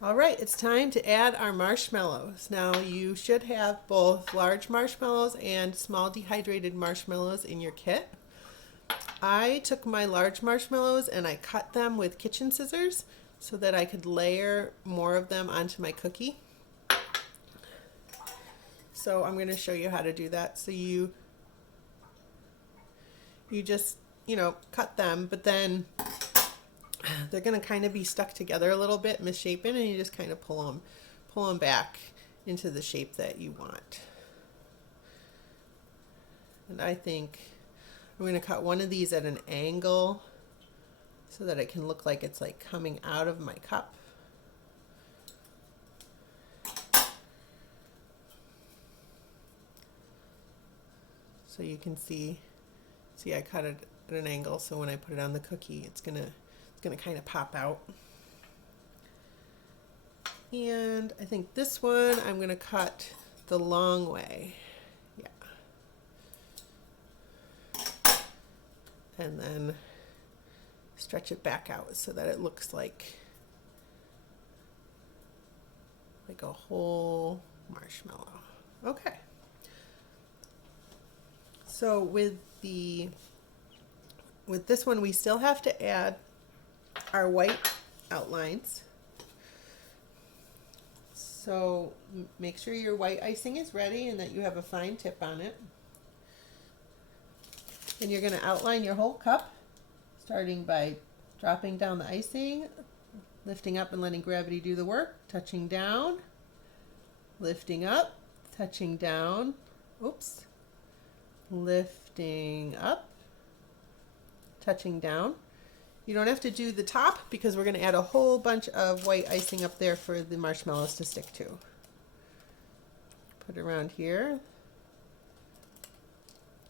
All right, it's time to add our marshmallows. Now you should have both large marshmallows and small dehydrated marshmallows in your kit. I took my large marshmallows and I cut them with kitchen scissors so that I could layer more of them onto my cookie. So I'm going to show you how to do that. So you just, cut them, but then they're going to kind of be stuck together a little bit, misshapen, and you just kind of pull them back into the shape that you want. And I think I'm going to cut one of these at an angle so that it can look like it's like coming out of my cup. So you can see I cut it at an angle, so when I put it on the cookie, it's gonna kind of pop out. And I think this one I'm gonna cut the long way. Yeah. And then stretch it back out so that it looks like a whole marshmallow. Okay. So with this one, we still have to add our white outlines. So make sure your white icing is ready and that you have a fine tip on it. And you're going to outline your whole cup, starting by dropping down the icing, lifting up and letting gravity do the work, touching down, lifting up, touching down, oops, lifting up, touching down. You don't have to do the top because we're going to add a whole bunch of white icing up there for the marshmallows to stick to. Put it around here.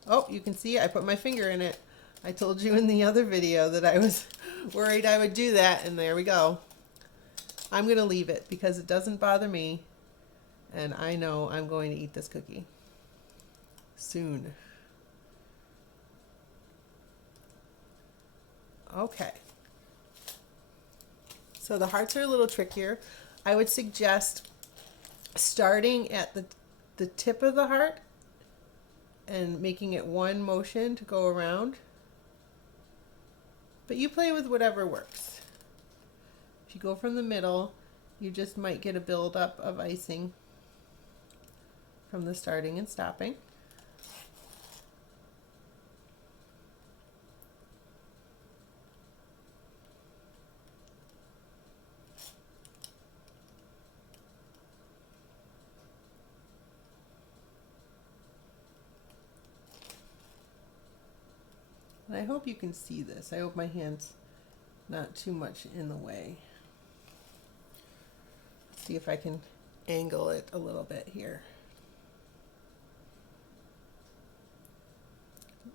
Oh, you can see I put my finger in it. I told you in the other video that I was worried I would do that, and there we go. I'm going to leave it because it doesn't bother me, and I know I'm going to eat this cookie soon. Okay. So the hearts are a little trickier. I would suggest starting at the tip of the heart and making it one motion to go around. But you play with whatever works. If you go from the middle, you just might get a buildup of icing from the starting and stopping. And I hope you can see this. I hope my hand's not too much in the way. Let's see if I can angle it a little bit here.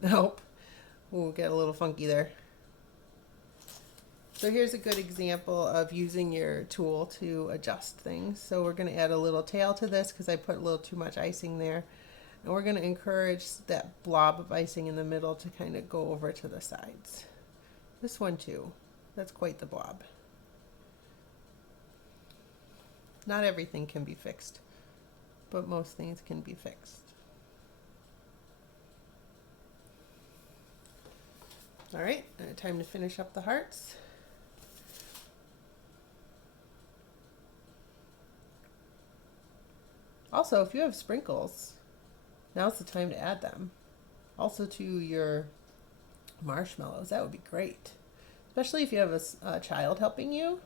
Nope. We'll get a little funky there. So here's a good example of using your tool to adjust things. So we're going to add a little tail to this because I put a little too much icing there. And we're going to encourage that blob of icing in the middle to kind of go over to the sides. This one too. That's quite the blob. Not everything can be fixed, but most things can be fixed. All right, time to finish up the hearts. Also, if you have sprinkles, now's the time to add them. Also to your marshmallows, that would be great. Especially if you have a child helping you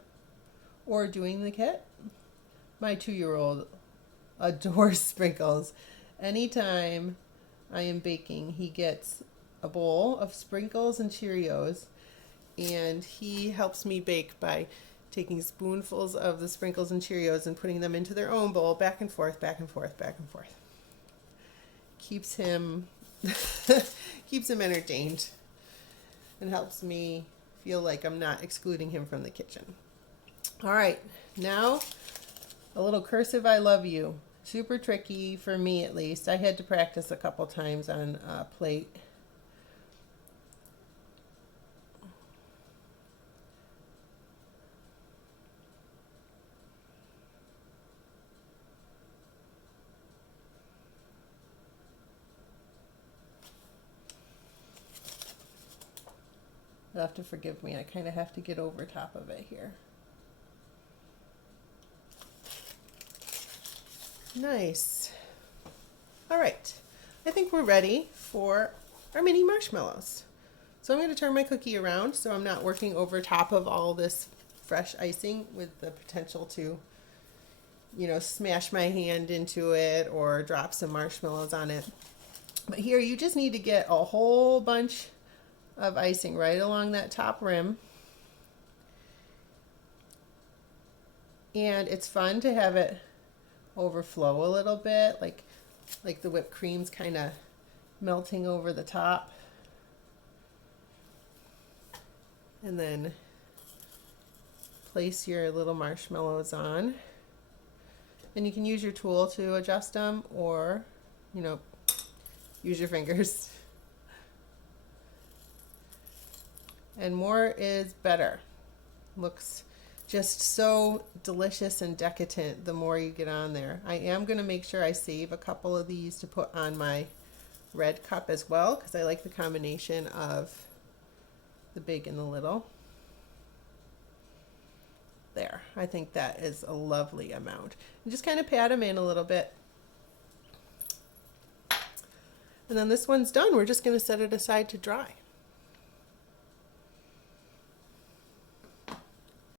or doing the kit. My 2-year-old adores sprinkles. Anytime I am baking, he gets a bowl of sprinkles and Cheerios, and he helps me bake by taking spoonfuls of the sprinkles and Cheerios and putting them into their own bowl, back and forth, back and forth, back and forth. Keeps him entertained and helps me feel like I'm not excluding him from the kitchen. All right, now a little cursive I love you. Super tricky for me, at least. I had to practice a couple times on a plate. You'll have to forgive me. I kind of have to get over top of it here. Nice. All right. I think we're ready for our mini marshmallows. So I'm going to turn my cookie around so I'm not working over top of all this fresh icing with the potential to, you know, smash my hand into it or drop some marshmallows on it. But here you just need to get a whole bunch of icing right along that top rim. And it's fun to have it overflow a little bit, like the whipped cream's kind of melting over the top. And then place your little marshmallows on. And you can use your tool to adjust them, or, you know, use your fingers. And more is better. Looks just so delicious and decadent the more you get on there. I am going to make sure I save a couple of these to put on my red cup as well, because I like the combination of the big and the little. There, I think that is a lovely amount. And just kind of pat them in a little bit. And then this one's done. We're just going to set it aside to dry.